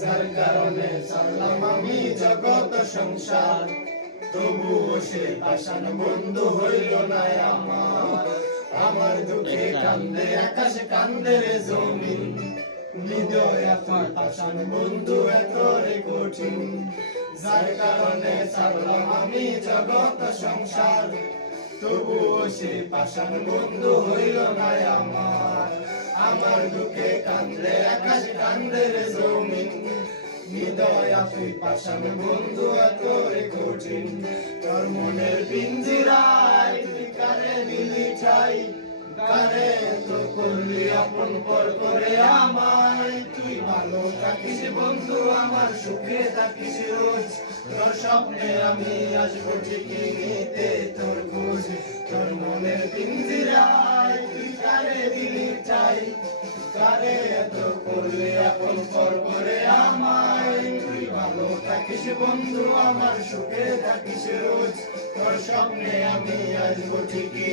যার কারণে ছাড়লাম আমি জগৎ সংসার, তবুও সে পাষাণ বন্ধু হইল না আমার। আমার দুঃখে কান্দে আকাশ কান্দে রে জমিন, হৃদয় তুই পাষাণ বন্ধু এত রে কঠিন। যার কারণে ছাড়লাম আমি জগৎ সংসার, তবুও সে পাষাণ বন্ধু হইল না আমার। আমার দুঃখে কান্দে আকাশ কান্দে রে জমিন, হৃদয় তুই পাষাণ বন্ধু এত রে কঠিন। তোর মনের পিঞ্জিরায় তুই কারে দিলি ঠাই, কারে তো করলি আপন পর করে আমায়। তুই ভালো থাকিস বন্ধু আমার, সুখে থাকিস রোজ, তোর স্বপ্নে আমি আসবো ঠিকই নিতে তোর খোঁজ। তোর মনের পিঞ্জিরায় তুই কারে দিলি ঠাই, কারে তো করলি আপন পর করে আমায়। তুই ভালো থাকিস বন্ধু আমার, সুখে থাকিস রোজ, তোর স্বপ্নে আমি আসবো ঠিকই